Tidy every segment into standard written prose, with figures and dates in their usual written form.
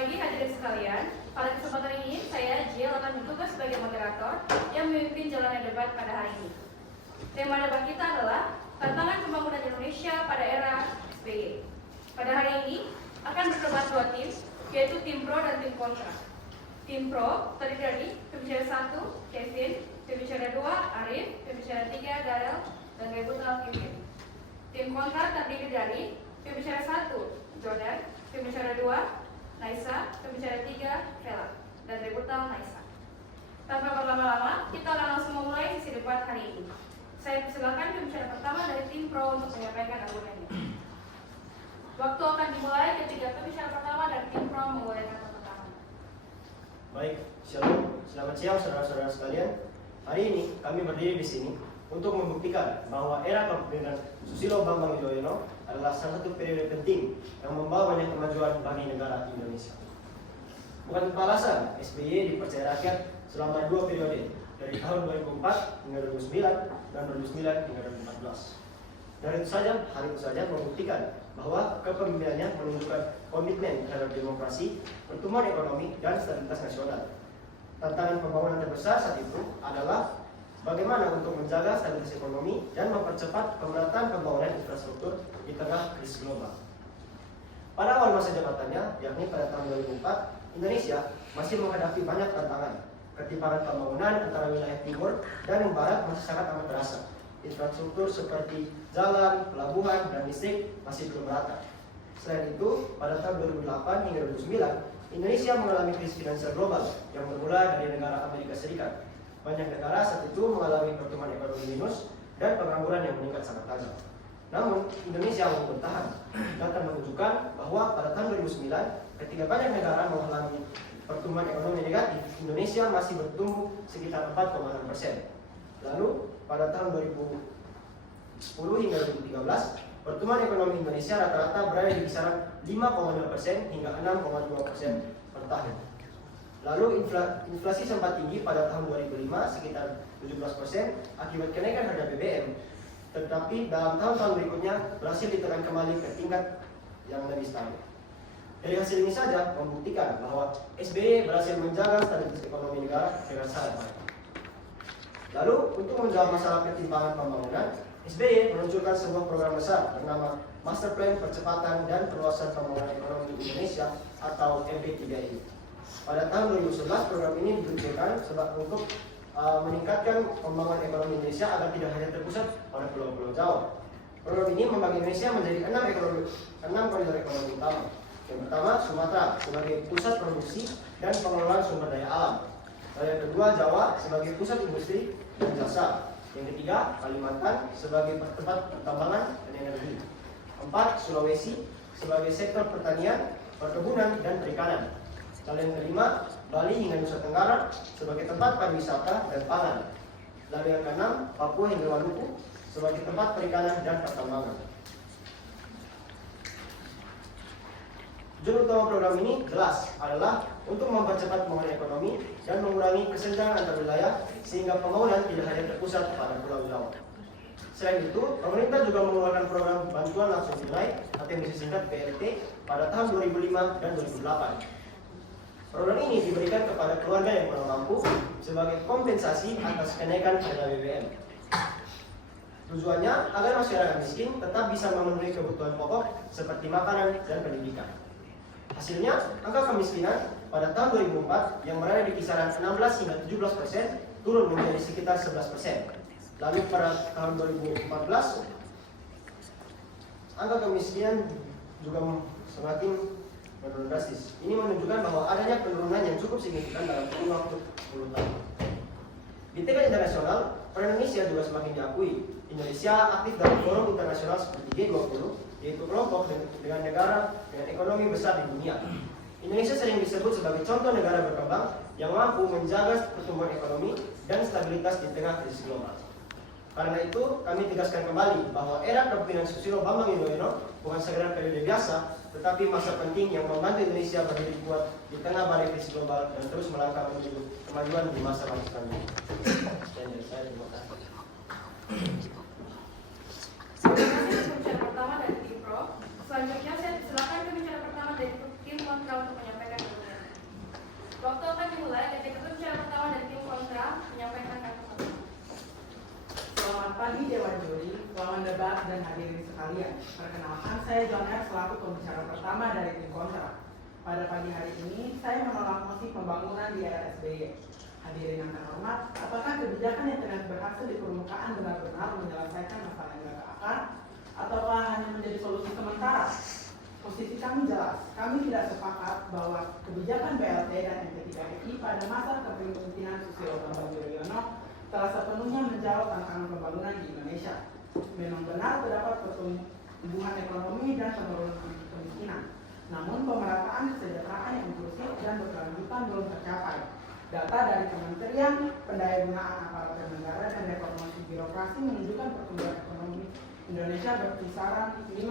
pagi hadirin sekalian. Pada kesempatan ini saya Jiel akan bertugas sebagai moderator yang memimpin jalannya debat pada hari ini. Tema debat kita adalah tantangan pembangunan Indonesia pada era SBY. Pada hari ini akan berdebat dua tim, yaitu tim pro dan tim kontra. Tim pro terdiri dari pembicara 1, Kevin, pembicara 2, Arif, pembicara 3, Darel, dan Rebutal Kevin. Tim kontra terdiri dari pembicara 1, Jordan, pembicara 2, Naisa, pembicara 3, Vela, dan Rebutal Naisa. Tanpa berlama-lama, kita akan langsung memulai sesi debat hari ini. Saya persilakan pembicara pertama dari tim pro untuk menyampaikan argumennya. Waktu akan dimulai ketika pembicara pertama dari tim pro memulai kata pertama. Baik, shalom. Selamat siang saudara-saudara sekalian. Hari ini kami berdiri di sini untuk membuktikan bahwa era kepemimpinan Susilo Bambang Yudhoyono adalah salah satu periode penting yang membawa banyak kemajuan bagi negara Indonesia. Bukan tanpa alasan, SBY dipercaya rakyat selama 2 periode, dari tahun 2004 hingga 2009 dan 2009 hingga 2014. Dan itu saja, hal itu saja membuktikan bahwa kepemimpinannya menunjukkan komitmen terhadap demokrasi, pertumbuhan ekonomi, dan stabilitas nasional. Tantangan pembangunan terbesar saat itu adalah bagaimana untuk menjaga stabilitas ekonomi dan mempercepat pemerataan pembangunan infrastruktur di tengah krisis global. Pada awal masa jabatannya, yakni pada tahun 2004, Indonesia masih menghadapi banyak tantangan. Ketimpangan pembangunan antara wilayah timur dan barat masih sangat amat terasa. Infrastruktur seperti jalan, pelabuhan, dan listrik masih belum merata. Selain itu, pada tahun 2008 hingga 2009, Indonesia mengalami krisis finansial global yang bermula dari negara Amerika Serikat. Banyak negara saat itu mengalami pertumbuhan ekonomi minus dan pengangguran yang meningkat sangat tajam. Namun, Indonesia mampu bertahan. Data menunjukkan bahwa pada tahun 2009, ketika banyak negara mengalami pertumbuhan ekonomi negatif, Indonesia masih bertumbuh sekitar 4,6%. Lalu, pada tahun 2010 hingga 2013, pertumbuhan ekonomi Indonesia rata-rata berada di kisaran 5,2% hingga 6,2% per tahun. Lalu inflasi sempat tinggi pada tahun 2005 sekitar 17% akibat kenaikan harga BBM. Tetapi dalam tahun-tahun berikutnya berhasil ditekan kembali ke tingkat yang lebih stabil. Dari hasil ini saja membuktikan bahwa SBY berhasil menjaga stabilitas ekonomi negara dengan sangat baik. Lalu untuk menjawab masalah ketimpangan pembangunan, SBY meluncurkan sebuah program besar bernama Master Plan Percepatan dan Perluasan Pembangunan Ekonomi Indonesia atau MP3I. Pada tahun 2011 program ini ditujukan untuk meningkatkan pembangunan ekonomi Indonesia agar tidak hanya terpusat pada pulau-pulau Jawa. Program ini membagi Indonesia menjadi 6 koridor ekonomi utama. Yang pertama, Sumatera sebagai pusat produksi dan pengelolaan sumber daya alam. Lalu yang kedua, Jawa sebagai pusat industri dan jasa. Yang ketiga, Kalimantan sebagai tempat pertambangan dan energi. 4, Sulawesi sebagai sektor pertanian, perkebunan, dan perikanan. Lalu yang kelima, Bali hingga Nusa Tenggara sebagai tempat pariwisata dan pangan. Lalu yang keenam, Papua hingga Maluku sebagai tempat perikanan dan pertambangan. Tujuan utama program ini jelas adalah untuk mempercepat pembangunan ekonomi dan mengurangi kesenjangan antar wilayah sehingga pembangunan tidak hanya terpusat pada Pulau Jawa. Selain itu, pemerintah juga mengeluarkan program bantuan langsung tunai atau yang disingkat BLT pada tahun 2005 dan 2008. Program ini diberikan kepada keluarga yang kurang mampu sebagai kompensasi atas kenaikan harga BBM. Tujuannya agar masyarakat miskin tetap bisa memenuhi kebutuhan pokok seperti makanan dan pendidikan. Hasilnya, angka kemiskinan pada tahun 2004 yang berada di kisaran 16 hingga 17% turun menjadi sekitar 11%. Lalu pada tahun 2014, angka kemiskinan juga semakin menurun drastis. Ini menunjukkan bahwa adanya penurunan yang cukup signifikan dalam kurun waktu 10 tahun. Di tingkat internasional, peran Indonesia juga semakin diakui. Indonesia aktif dalam forum internasional seperti G20, yaitu kelompok dengan negara dengan ekonomi besar di dunia. Indonesia sering disebut sebagai contoh negara berkembang yang mampu menjaga pertumbuhan ekonomi dan stabilitas di tengah krisis global. Karena itu, kami tegaskan kembali bahwa era kepemimpinan Susilo Bambang Yudhoyono bukan sekedar periode biasa, tetapi masa penting yang membantu Indonesia berdiri kuat di tengah badai krisis global dan terus melangkah menuju kemajuan di masa-masa selanjutnya. Saya terima kasih. Pertama dari tim pro. Selanjutnya saya silakan pembicara pertama dari tim kontra untuk menyampaikan sekalian, perkenalkan saya John R. selaku pembicara pertama dari tim kontra. Pada pagi hari ini, saya menolak mosi pembangunan di era SBY. Hadirin yang terhormat, apakah kebijakan yang telah berhasil di permukaan benar-benar menyelesaikan masalah yang agak akar, ataukah hanya menjadi solusi sementara? Posisi kami jelas, kami tidak sepakat bahwa kebijakan BLT dan MP3I pada masa kepemimpinan Susilo Bambang Yudhoyono telah sepenuhnya menjawab tantangan pembangunan di Indonesia. Memang benar terdapat pertumbuhan ekonomi dan penurunan kemiskinan. Namun pemerataan kesejahteraan yang inklusif dan berkelanjutan belum tercapai. Data dari Kementerian Pendayagunaan Aparatur Negara dan Reformasi Birokrasi menunjukkan pertumbuhan ekonomi Indonesia berkisaran 5-6%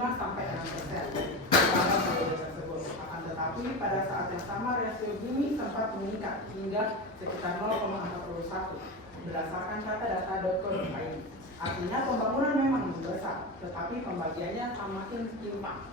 pada periode tersebut. Akan tetapi pada saat yang sama rasio Gini sempat meningkat hingga sekitar 0,41 berdasarkan data.co.id. Artinya pembangunan memang membesar, tetapi pembagiannya semakin timpang.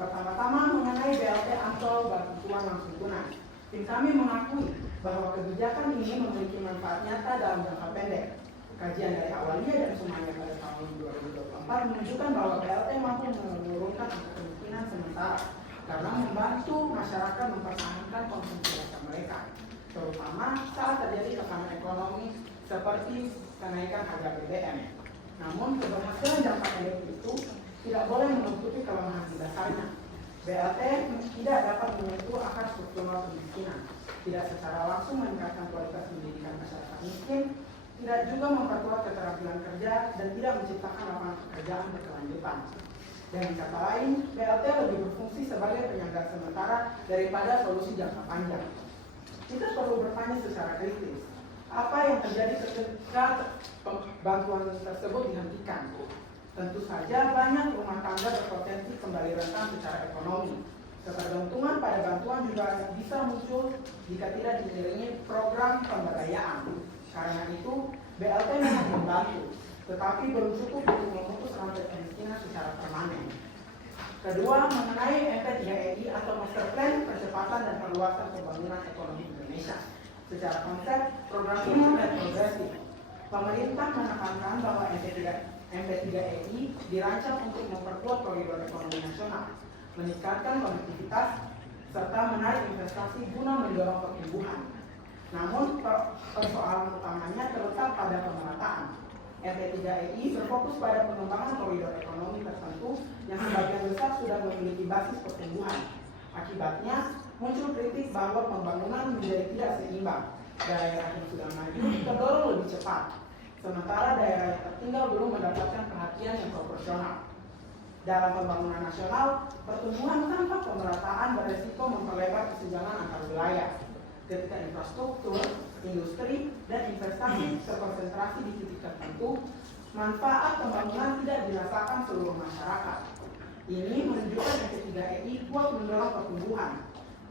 Pertama-tama mengenai BLT atau bantuan langsung tunai. Tim kami mengakui bahwa kebijakan ini memiliki manfaat nyata dalam jangka pendek. Kajian dari Awalia dan Sumaya pada tahun 2024 menunjukkan bahwa BLT mampu menurunkan angka kemiskinan sementara karena membantu masyarakat mempertahankan konsumsi dasar mereka, terutama saat terjadi tekanan ekonomi seperti kenaikan harga BBM. Namun keberhasilan jangka pendek itu tidak boleh menutupi kelemahan dasarnya. BLT tidak dapat menyentuh akar struktural kemiskinan, tidak secara langsung meningkatkan kualitas pendidikan masyarakat miskin, tidak juga memperkuat keterampilan kerja, dan tidak menciptakan lapangan pekerjaan berkelanjutan. Dengan kata lain, BLT lebih berfungsi sebagai penyangga sementara daripada solusi jangka panjang. Kita perlu bertanya secara kritis, apa yang terjadi ketika bantuan tersebut dihentikan? Tentu saja banyak rumah tangga berpotensi kembali rentan secara ekonomi. Ketergantungan pada bantuan juga bisa muncul jika tidak diiringi program pemberdayaan. Karena itu, BLT memang membantu, tetapi belum cukup untuk memutus rantai kemiskinan secara permanen. Kedua, mengenai MP3I atau Master Plan Percepatan dan Perluasan Pembangunan Ekonomi Indonesia. Secara konsep, program ini sangat progresif. Pemerintah menekankan bahwa MP3I dirancang untuk memperkuat koridor ekonomi nasional, meningkatkan konektivitas, serta menarik investasi guna mendorong pertumbuhan. Namun, persoalan utamanya terletak pada pemerataan. MP3I berfokus pada pengembangan koridor ekonomi tertentu yang sebagian besar sudah memiliki basis pertumbuhan. Akibatnya, muncul kritik bahwa pembangunan menjadi tidak seimbang. Daerah yang sudah maju terdorong lebih cepat, sementara daerah yang tertinggal belum mendapatkan perhatian yang proporsional. Dalam pembangunan nasional, pertumbuhan tanpa pemerataan beresiko memperlebar kesenjangan antar wilayah. Ketika infrastruktur, industri, dan investasi terkonsentrasi di titik tertentu, manfaat pembangunan tidak dirasakan seluruh masyarakat. Ini menunjukkan MP3I kuat mendorong pertumbuhan,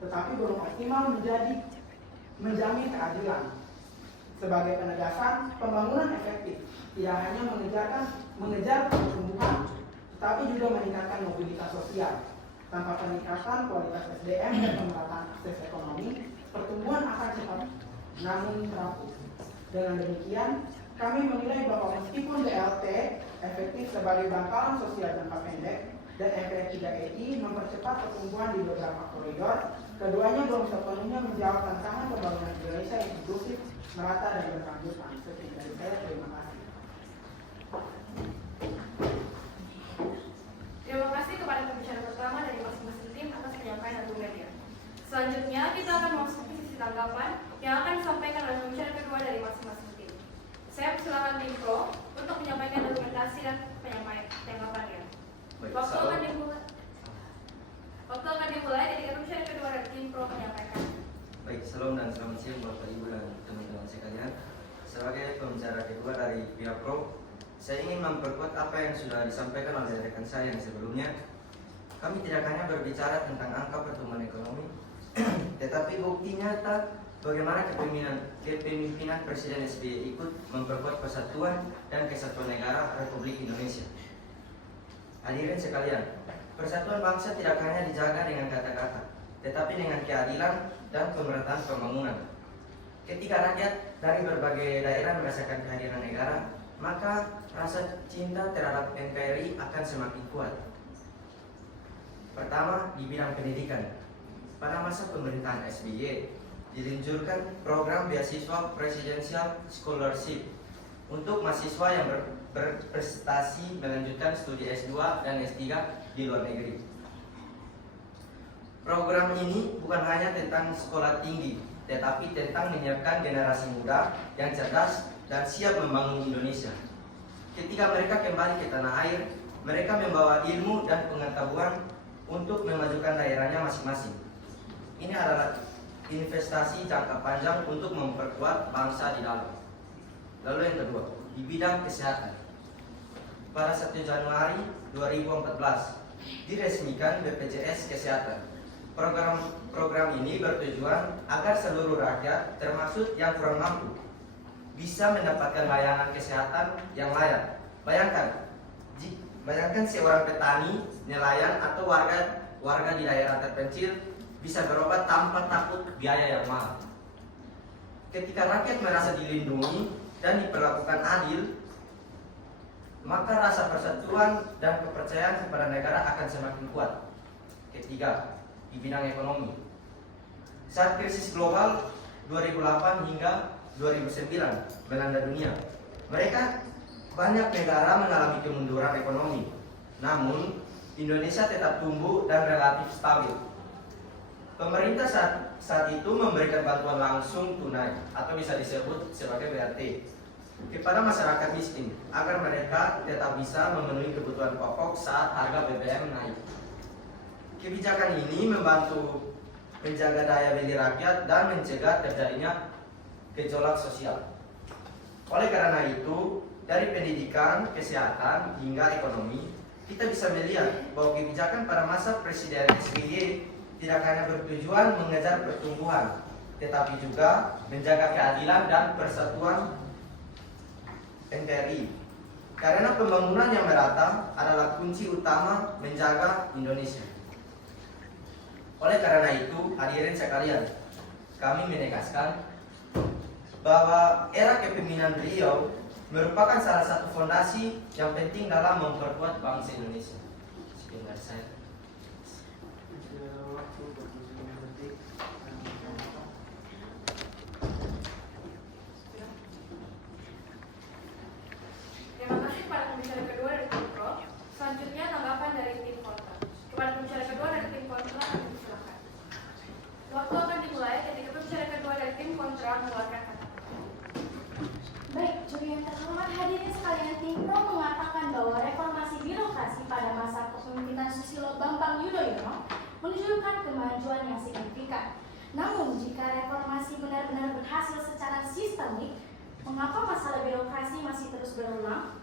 tetapi belum optimal menjamin keadilan. Sebagai penegasan, pembangunan efektif tidak hanya mengejar pertumbuhan, tetapi juga meningkatkan mobilitas sosial. Tanpa peningkatan kualitas SDM dan pemerataan akses ekonomi, pertumbuhan akan cepat namun teratur. Dengan demikian, kami menilai bahwa meskipun BLT efektif sebagai bantalan sosial jangka pendek dan MP3I mempercepat pertumbuhan di beberapa koridor, keduanya belum sepenuhnya menjawab tantangan pembangunan Indonesia yang inklusif, merata, dan berkelanjutan. Sekian dari saya, terima kasih. Terima kasih kepada pembicara pertama dari masing-masing tim atas penyampaian argumennya. Selanjutnya, kita akan memasuki sesi tanggapan yang akan disampaikan oleh pembicara kedua dari masing-masing tim. Saya persilakan tim Pro untuk menyampaikan argumentasi dan penyampaian tanggapannya. Waktu akan dimulai ketika pembicara kedua dari tim Pro menyampaikan. Baik, salam dan selamat siang Bapak Ibu dan teman-teman sekalian. Sebagai pembicara kedua dari pihak Pro, saya ingin memperkuat apa yang sudah disampaikan oleh rekan saya yang sebelumnya. Kami tidak hanya berbicara tentang angka pertumbuhan ekonomi, tetapi bukti nyata bagaimana kepemimpinan Presiden SBY ikut memperkuat persatuan dan kesatuan negara Republik Indonesia. Hadirin sekalian, persatuan bangsa tidak hanya dijaga dengan kata-kata, tetapi dengan keadilan dan pemerataan pembangunan. Ketika rakyat dari berbagai daerah merasakan kehadiran negara, maka rasa cinta terhadap NKRI akan semakin kuat. Pertama, di bidang pendidikan. Pada masa pemerintahan SBY, diluncurkan program beasiswa Presidential Scholarship untuk mahasiswa yang berprestasi melanjutkan studi S2 dan S3 di luar negeri. Program ini bukan hanya tentang sekolah tinggi, tetapi tentang menyiapkan generasi muda yang cerdas dan siap membangun Indonesia. Ketika mereka kembali ke tanah air, mereka membawa ilmu dan pengetahuan untuk memajukan daerahnya masing-masing. Ini adalah investasi jangka panjang untuk memperkuat bangsa di dalam. Lalu yang kedua, di bidang kesehatan. Pada 1 Januari 2014, diresmikan BPJS Kesehatan. Program ini bertujuan agar seluruh rakyat, termasuk yang kurang mampu, bisa mendapatkan layanan kesehatan yang layak. Bayangkan seorang petani, nelayan, atau warga di daerah terpencil bisa berobat tanpa takut biaya yang mahal. Ketika rakyat merasa dilindungi dan diperlakukan adil, maka rasa persatuan dan kepercayaan kepada negara akan semakin kuat. Ketiga, di bidang ekonomi. Saat krisis global 2008 hingga 2009 melanda dunia, banyak negara mengalami kemunduran ekonomi. Namun, Indonesia tetap tumbuh dan relatif stabil. Pemerintah saat itu memberikan bantuan langsung tunai atau bisa disebut sebagai BLT kepada masyarakat miskin agar mereka tetap bisa memenuhi kebutuhan pokok saat harga BBM naik. Kebijakan ini membantu menjaga daya beli rakyat dan mencegah terjadinya gejolak sosial. Oleh karena itu, dari pendidikan, kesehatan, hingga ekonomi, kita bisa melihat bahwa kebijakan pada masa Presiden SBY tidak hanya bertujuan mengejar pertumbuhan, tetapi juga menjaga keadilan dan persatuan NKRI. Karena pembangunan yang merata adalah kunci utama menjaga Indonesia. Oleh karena itu, hadirin sekalian, kami menegaskan bahwa era kepemimpinan beliau merupakan salah satu fondasi yang penting dalam memperkuat bangsa Indonesia. Sekian dari saya. Terima kasih kepada pembicara kedua dari tim pro. Selanjutnya tanggapan dari tim kontra. Kepada pembicara kedua dari tim kontra, kami silakan. Waktu akan dimulai ketika pembicara kedua dari tim kontra mengeluarkan kata. Baik, juri yang terhormat, hadirin sekalian, tim pro mengatakan bahwa reformasi birokrasi pada masa kepemimpinan Susilo Bambang Yudhoyono menunjukkan kemajuan yang signifikan. Namun, jika reformasi benar-benar berhasil secara sistemik, mengapa masalah birokrasi masih terus berulang?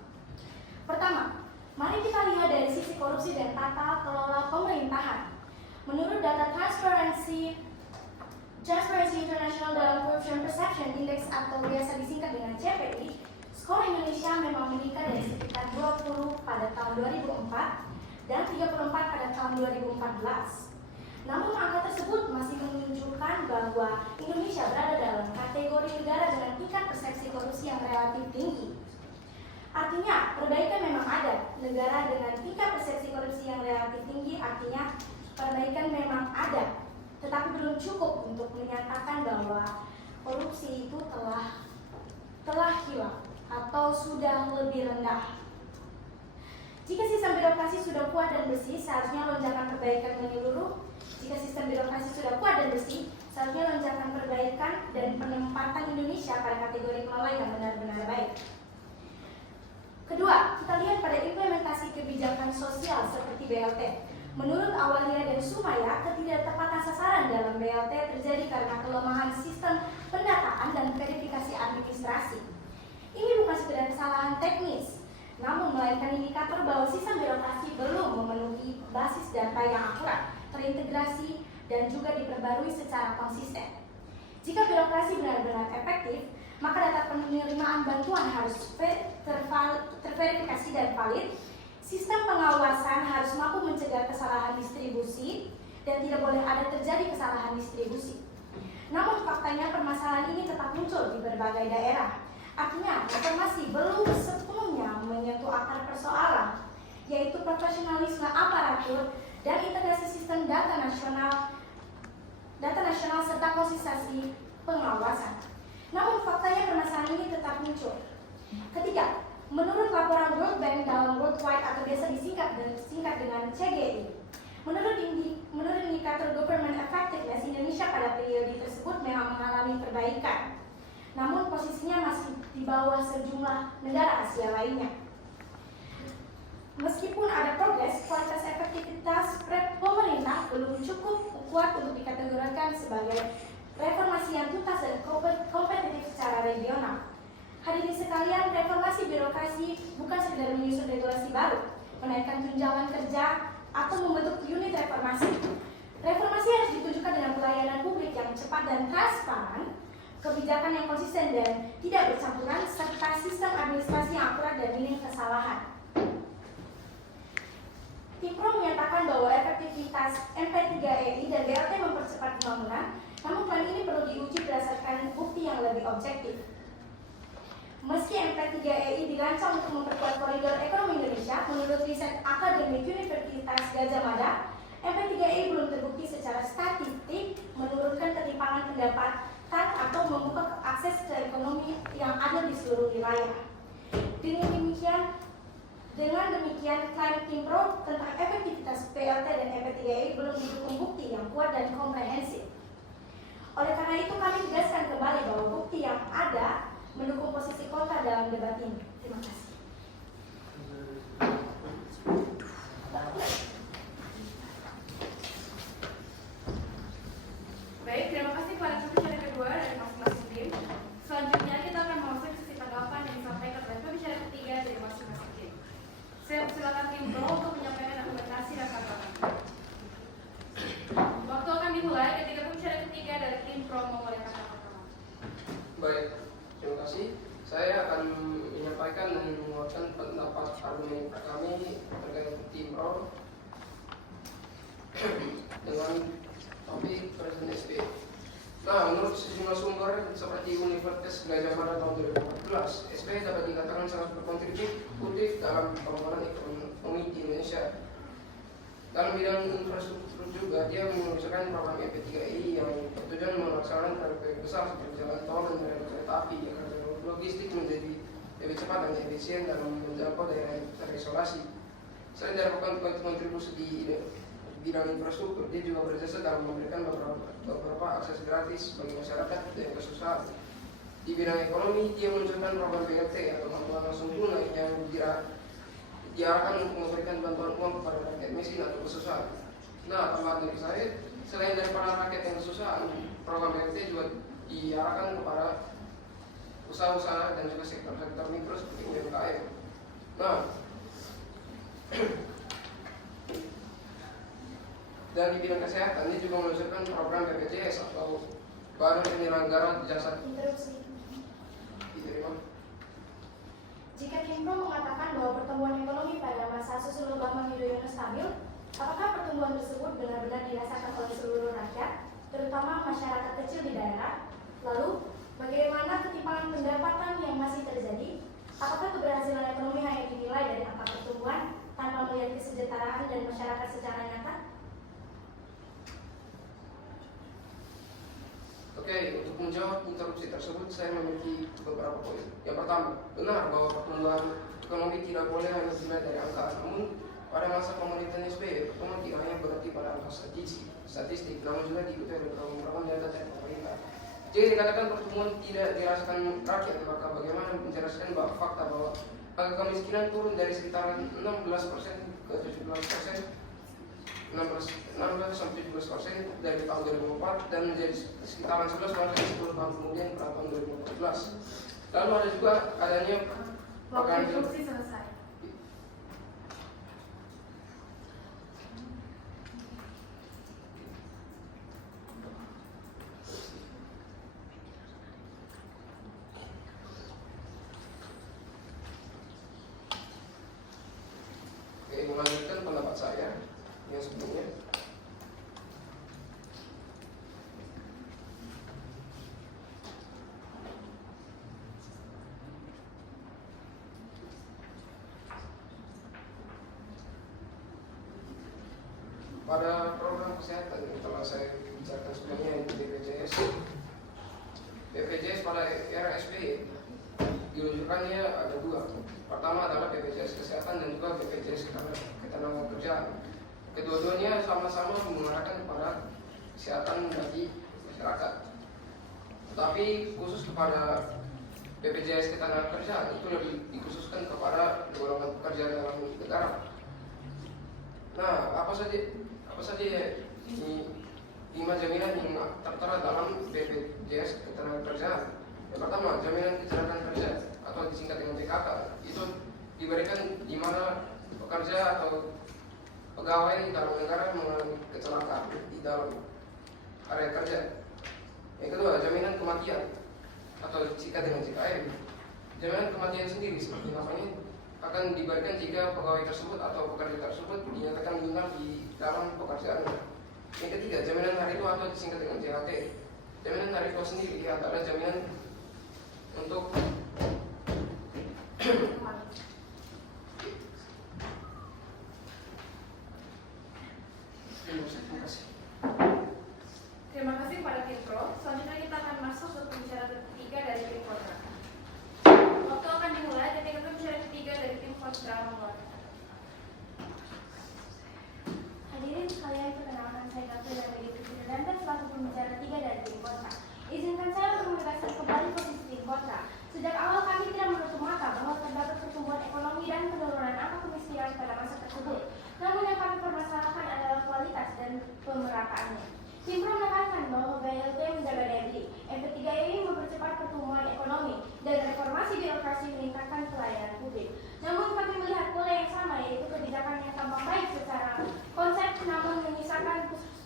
Pertama, mari kita lihat dari sisi korupsi dan tata kelola pemerintahan. Menurut data Transparency International dalam Corruption Perception Index atau biasa disingkat dengan CPI, skor Indonesia memang meningkat dari sekitar 20 pada tahun 2004 dan 34 pada tahun 2014. Namun angka tersebut masih menunjukkan bahwa Indonesia berada dalam kategori negara dengan tingkat persepsi korupsi yang relatif tinggi. Artinya, perbaikan memang ada. Negara dengan tingkat persepsi korupsi yang relatif tinggi artinya perbaikan memang ada. Tetapi belum cukup untuk menyatakan bahwa korupsi itu telah hilang atau sudah lebih rendah. Jika sistem birokrasi sudah kuat dan bersih, seharusnya lonjakan perbaikan menyeluruh. Jika sistem birokrasi sudah kuat dan bersih, seharusnya lonjakan perbaikan dan penempatan Indonesia pada kategori kelola yang benar-benar baik. Kedua, kita lihat pada implementasi kebijakan sosial seperti BLT. Menurut Awalia dan Sumaya, ketidaktepatan sasaran dalam BLT terjadi karena kelemahan sistem pendataan dan verifikasi administrasi. Ini bukan sekedar kesalahan teknis, namun melainkan indikator bahwa sistem birokrasi belum memenuhi basis data yang akurat, terintegrasi, dan juga diperbarui secara konsisten. Jika birokrasi benar-benar efektif, maka data penerimaan bantuan harus terverifikasi dan valid. Sistem pengawasan harus mampu mencegah kesalahan distribusi dan tidak boleh ada terjadi kesalahan distribusi. Namun faktanya permasalahan ini tetap muncul di berbagai daerah. Artinya reformasi belum menyentuh akar persoalan, yaitu profesionalisme aparatur dan integrasi sistem data nasional serta konsistensi pengawasan. Namun faktanya permasalahan ini tetap muncul. Ketiga, menurut laporan World Bank dalam Worldwide atau biasa disingkat dengan CGI, menurut indikator Government Effectiveness, Indonesia pada periode tersebut memang mengalami perbaikan. Namun posisinya masih di bawah sejumlah negara Asia lainnya. Meskipun ada progres, kualitas efektivitas pemerintah belum cukup kuat untuk dikategorikan sebagai reformasi yang tuntas dan kompetitif secara regional. Hadirin sekalian, reformasi birokrasi bukan sekedar menyusun regulasi baru, menaikkan tunjangan kerja, atau membentuk unit reformasi. Reformasi harus ditunjukkan dengan pelayanan publik yang cepat dan transparan, kebijakan yang konsisten dan tidak bercampuran, serta sistem administrasi yang akurat dan minim kesalahan. Timpro menyatakan bahwa efektivitas MP3EI dan BLT mempercepat pembangunan, namun klaim ini perlu diuji berdasarkan bukti yang lebih objektif. Meski MP3EI dirancang untuk memperkuat koridor ekonomi Indonesia, menurut riset akademik Universitas Gadjah Mada, MP3EI belum terbukti secara statistik menurunkan ketimpangan pendapatan atau membuka akses ke ekonomi yang ada di seluruh wilayah. Dengan demikian, klaim Timpro tentang efektivitas PLT dan MP3EI belum didukung bukti yang kuat dan komprehensif. Oleh karena itu, kami tegaskan kembali bahwa bukti yang ada mendukung posisi kota dalam debat ini. Terima kasih. Baik, terima kasih kepada pembicara kedua dari masing-masing tim. Selanjutnya kita akan memasuki sesi tanggapan yang disampaikan oleh pembicara ketiga dari masing-masing tim. Saya persilakan tim Pro untuk menyampaikan argumentasi dan tanggapan. Waktu akan dimulai ketika pembicara ketiga dari tim Pro memulai kata pertama. Baik, terima kasih. Saya akan menyampaikan dan menguatkan pendapat argumen kami terkait tim Pro dengan topik Presiden SBY. Nah, menurut sejumlah sumber seperti Universitas Gadjah Mada tahun 2014, SBY dapat dikatakan sangat berkontributif dalam pembangunan ekonomi di Indonesia. Dalam bidang infrastruktur juga, dia mengusulkan program MP3I yang bertujuan melaksanakan proyek besar seperti jalan tol dan kereta api agar logistik menjadi lebih cepat dan efisien dalam menjangkau daerah terisolasi. Selain dari kontribusi di bidang infrastruktur, dia juga berjasa dalam memberikan beberapa akses gratis bagi masyarakat yang kesusahan. Di bidang ekonomi, dia meluncurkan program BLT atau bantuan langsung tunai yang diarahkan untuk memberikan bantuan uang kepada rakyat miskin atau kesusahan. Nah, tambahan dari saya, selain dari para rakyat yang kesusahan, program BLT juga diarahkan kepada usaha-usaha dan juga sektor-sektor mikro seperti UMKM. Nah, dan di bidang kesehatan, dia juga meluncurkan program BPJS atau Badan Penyelenggara Jasa. Interupsi. Diterima. Jika Timpro mengatakan bahwa pertumbuhan ekonomi pada masa Susilo Bambang Yudhoyono stabil, apakah pertumbuhan tersebut benar-benar dirasakan oleh seluruh rakyat, terutama masyarakat kecil di daerah? Lalu, bagaimana ketimpangan pendapatan yang masih terjadi? Apakah keberhasilan ekonomi hanya dinilai dari angka pertumbuhan tanpa melihat kesejahteraan dan masyarakat secara nyata? Oke, untuk menjawab interupsi tersebut, saya memiliki beberapa poin. Yang pertama, benar bahwa pertumbuhan ekonomi tidak boleh hanya dinilai dari angka. Namun, pada masa pemerintahan SBY, pertumbuhan tidak hanya berarti pada angka statistik, namun juga diikuti oleh program-program data dari pemerintah. Jika dikatakan pertumbuhan tidak dirasakan rakyat, maka bagaimana menjelaskan bahwa fakta bahwa angka kemiskinan turun dari sekitar 16% ke 17%, 16-17% dari tahun 2004 dan menjadi sekitaran 11% 10 tahun kemudian pada tahun 2014. Lalu ada juga adanya Waktu instruksi selesai. Oke, melanjutkan pendapat saya yang sebelumnya. pada program kesehatan yang telah saya bicarakan sebelumnya yaitu BPJS. BPJS pada era SBY diluncurkannya ada dua. Pertama adalah BPJS Kesehatan dan juga BPJS Ketenagakerjaan. Kedua-duanya sama-sama mengarahkan kepada kesehatan bagi masyarakat. Tetapi khusus kepada BPJS Ketenagakerjaan itu lebih dikhususkan kepada golongan pekerja dalam negara. Nah, apa saja ini 5 jaminan yang tertera dalam BPJS Ketenagakerjaan. Yang pertama, jaminan kecelakaan kerja atau disingkat dengan JKK. Itu diberikan di mana pekerja atau pegawai dalam negara mengalami kecelakaan di dalam area kerja. Yang kedua, jaminan kematian atau disingkat dengan JKM. Jaminan kematian sendiri seperti namanya akan diberikan jika pegawai tersebut atau pekerja tersebut dinyatakan meninggal di dalam pekerjaannya. Yang ketiga, jaminan hari tua atau disingkat dengan JHT. Jaminan hari tua sendiri adalah jaminan untuk Terima kasih kepada tim pro. Selanjutnya kita akan masuk ke pembicara ketiga dari tim kontra. Waktu akan dimulai ketika pembicara ketiga dari tim kontra mengeluarkan. Hadirin sekalian, perkenalkan saya Gabriel dari Divisi Redundant selaku pembicara ketiga dari tim kontra. Izinkan saya untuk menegaskan kembali posisi tim kontra. Sejak awal kami tidak menutup mata bahwa terdapat pertumbuhan ekonomi dan penurunan angka kemiskinan pada masa tersebut. Namun yang kami permasalahkan adalah kualitas dan pemerataannya. Tim Pro menekankan bahwa BLT menjaga daya beli, MP3I mempercepat pertumbuhan ekonomi, dan reformasi birokrasi meningkatkan pelayanan publik. Namun kami melihat pola yang sama, yaitu kebijakan yang tampak baik secara konsep namun menyisakan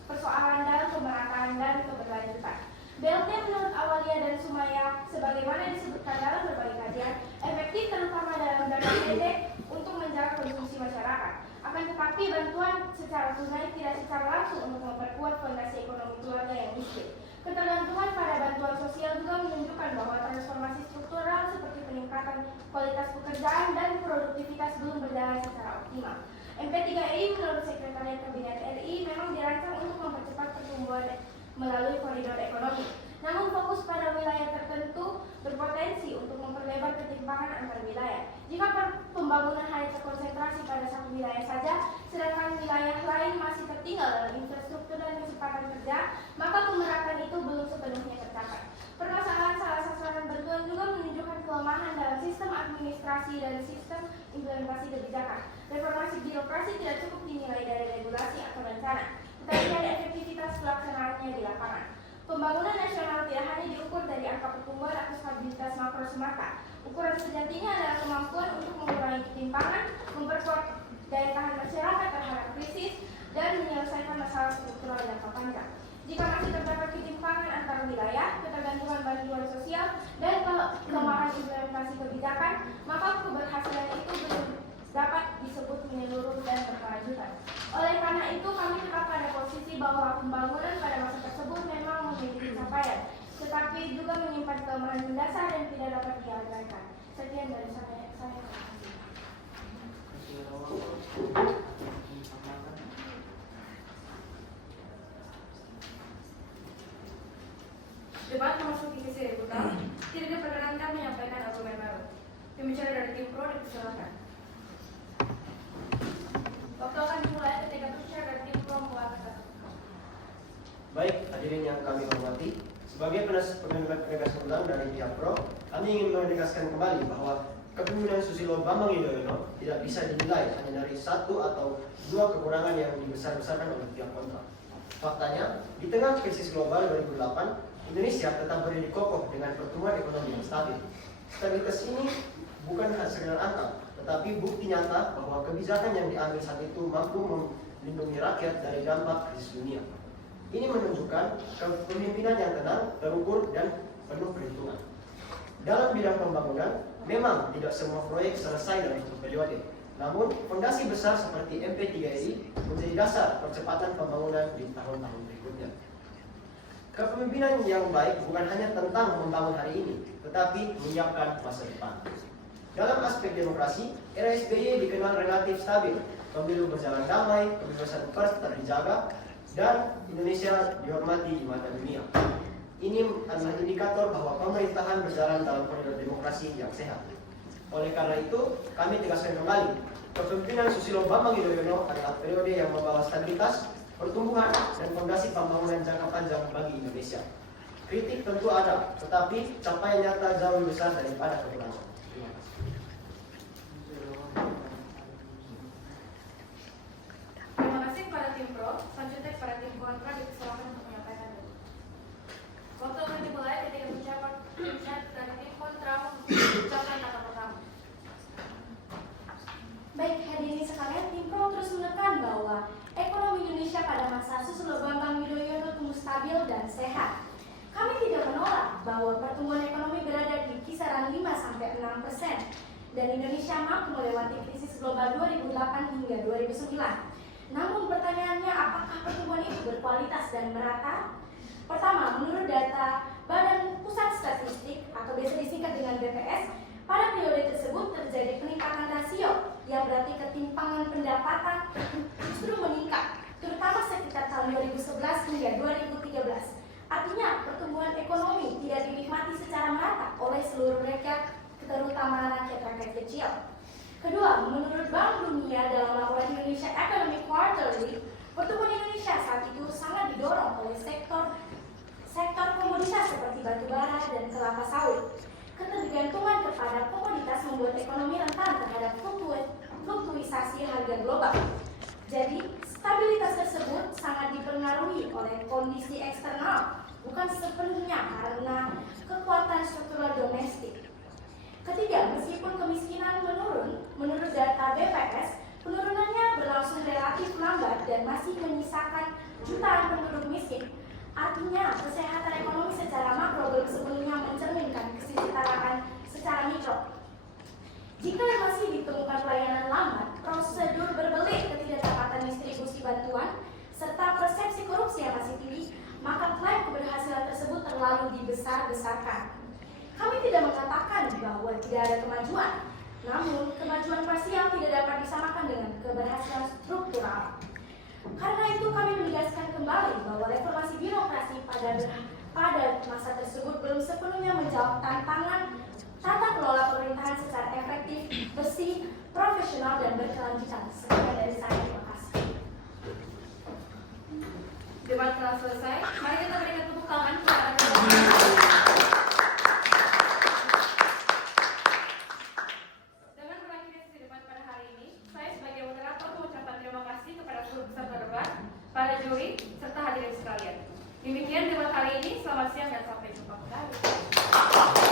persoalan dalam pemerataan dan keberlanjutan. BLT menurut Awalia dan Sumaya, sebagaimana disebutkan dalam berbagai kajian, efektif terutama dalam jangka pendek untuk menjaga konsumsi masyarakat. Akan tetapi bantuan secara tunai tidak secara langsung untuk memperkuat fondasi ekonomi keluarga yang miskin. Ketergantungan pada bantuan sosial juga menunjukkan bahwa transformasi struktural seperti peningkatan kualitas pekerjaan dan produktivitas belum berjalan secara optimal. MP3I menurut Sekretariat Kabinet RI memang dirancang untuk mempercepat pertumbuhan melalui koridor ekonomi. Namun fokus pada wilayah tertentu berpotensi untuk memperlebar ketimpangan antar wilayah. Jika pembangunan hanya terkonsentrasi pada satu wilayah saja, sedangkan wilayah lain masih tertinggal dalam infrastruktur dan kecepatan kerja, maka pemerataan itu belum sepenuhnya tercapai. Permasalahan salah sasaran bantuan juga menunjukkan kelemahan dalam sistem administrasi dan sistem implementasi kebijakan. Reformasi birokrasi tidak cukup dinilai dari regulasi atau rencana, tetapi dari efektivitas pelaksanaannya di lapangan. Pembangunan nasional tidak hanya diukur dari angka pertumbuhan atau stabilitas makro semata. Ukuran sejatinya adalah kemampuan untuk mengurangi ketimpangan, memperkuat daya tahan masyarakat terhadap krisis, dan menyelesaikan masalah struktural jangka panjang. Jika masih terdapat ketimpangan antar wilayah, ketergantungan bantuan sosial, dan kelemahan implementasi kebijakan, maka keberhasilan itu belum dapat disebut menyeluruh dan berkelanjutan. Oleh karena itu, kami tetap pada posisi bahwa pembangunan pada masa tersebut memang memiliki capaian, tetapi juga menyimpan kelemahan mendasar dan tidak dapat diabaikan. Sekian dari saya. Terima kasih. Debat memasuki sesi debutan. Tidak diperkenankan menyampaikan argumen baru. Pembicara dari tim pro dipersilakan. Waktu akan dimulai ketika pembicara dari tim pro mengeluarkan. Baik, hadirin yang kami hormati, sebagai penegas undang dari pihak pro, kami ingin menegaskan kembali bahwa kepemimpinan Susilo Bambang Yudhoyono tidak bisa dinilai hanya dari satu atau dua kekurangan yang dibesar-besarkan oleh pihak kontra. Faktanya, di tengah krisis global 2008, Indonesia tetap berdiri kokoh dengan pertumbuhan ekonomi yang stabil. Stabilitas ini bukan hanya sekedar angka, tetapi bukti nyata bahwa kebijakan yang diambil saat itu mampu melindungi rakyat dari dampak krisis dunia. Ini menunjukkan kepemimpinan yang tenang, terukur, dan penuh perhitungan. Dalam bidang pembangunan, memang tidak semua proyek selesai dalam satu periode. Namun, fondasi besar seperti MP3I menjadi dasar percepatan pembangunan di tahun-tahun berikutnya. Kepemimpinan yang baik bukan hanya tentang membangun hari ini, tetapi menyiapkan masa depan. Dalam aspek demokrasi, era SBY dikenal relatif stabil, pemilu berjalan damai, kebebasan pers tetap dijaga, dan Indonesia dihormati di mata dunia. Ini adalah indikator bahwa pemerintahan berjalan dalam koridor demokrasi yang sehat. Oleh karena itu, kami tegaskan kembali, kepemimpinan Susilo Bambang Yudhoyono adalah periode yang membawa stabilitas, pertumbuhan, dan fondasi pembangunan jangka panjang bagi Indonesia. Kritik tentu ada, tetapi capaian nyata jauh lebih besar daripada kekurangan. Terima kasih. Terima kasih kepada tim pro. Selanjutnya kepada tim kontra dipersilakan untuk menyampaikan dulu. Waktu akan dimulai ketika ucapan dari tim kontra mengucapkan kata pertama. Baik, hadirin sekalian, tim pro terus menekan bahwa ekonomi Indonesia pada masa Susilo Bambang Yudhoyono tumbuh stabil dan sehat. Kami tidak menolak bahwa pertumbuhan ekonomi berada di kisaran 5-6% dan Indonesia mampu melewati krisis global 2008 hingga 2009. Namun pertanyaannya, apakah pertumbuhan itu berkualitas dan merata? Pertama, menurut data Badan Pusat Statistik atau biasa disingkat dengan BPS, pada periode tersebut terjadi peningkatan rasio yang berarti ketimpangan pendapatan justru meningkat, terutama sekitar tahun 2011 hingga 2013. Artinya, pertumbuhan ekonomi tidak dinikmati secara merata oleh seluruh rakyat, terutama rakyat-rakyat kecil. Kedua, menurut Bank Dunia dalam laporan Indonesia Economic Quarterly, pertumbuhan Indonesia saat itu sangat didorong oleh sektor komoditas seperti batu bara dan kelapa sawit. Ketergantungan kepada komoditas membuat ekonomi rentan terhadap fluktuasi harga global. Jadi, stabilitas tersebut sangat dipengaruhi oleh kondisi eksternal, bukan sepenuhnya karena kekuatan struktural domestik. Ketiga, meskipun kemiskinan menurun, menurut data BPS, penurunannya berlangsung relatif lambat dan masih menyisakan jutaan penduduk miskin. Artinya, kesehatan ekonomi secara makro belum sepenuhnya mencerminkan kesetaraan secara mikro. Jika masih ditemukan pelayanan lambat, prosedur berbelit, ketidakdapatan distribusi bantuan, serta persepsi korupsi yang masih tinggi, maka klaim keberhasilan tersebut terlalu dibesar-besarkan. Kami tidak mengatakan bahwa tidak ada kemajuan, namun kemajuan parsial tidak dapat disamakan dengan keberhasilan struktural. Karena itu kami menegaskan kembali bahwa reformasi birokrasi pada masa tersebut belum sepenuhnya menjawab tantangan tata kelola pemerintahan secara efektif, bersih, profesional, dan berkelanjutan. Sekian dari saya, terima kasih. Debat telah selesai. Mari kita berikan tepuk tangan kepada Dengan berakhirnya sesi debat pada hari ini, saya sebagai moderator mengucapkan terima kasih kepada seluruh peserta debat, para juri, serta hadirin sekalian. Demikian debat hari ini. Selamat siang dan sampai jumpa kembali.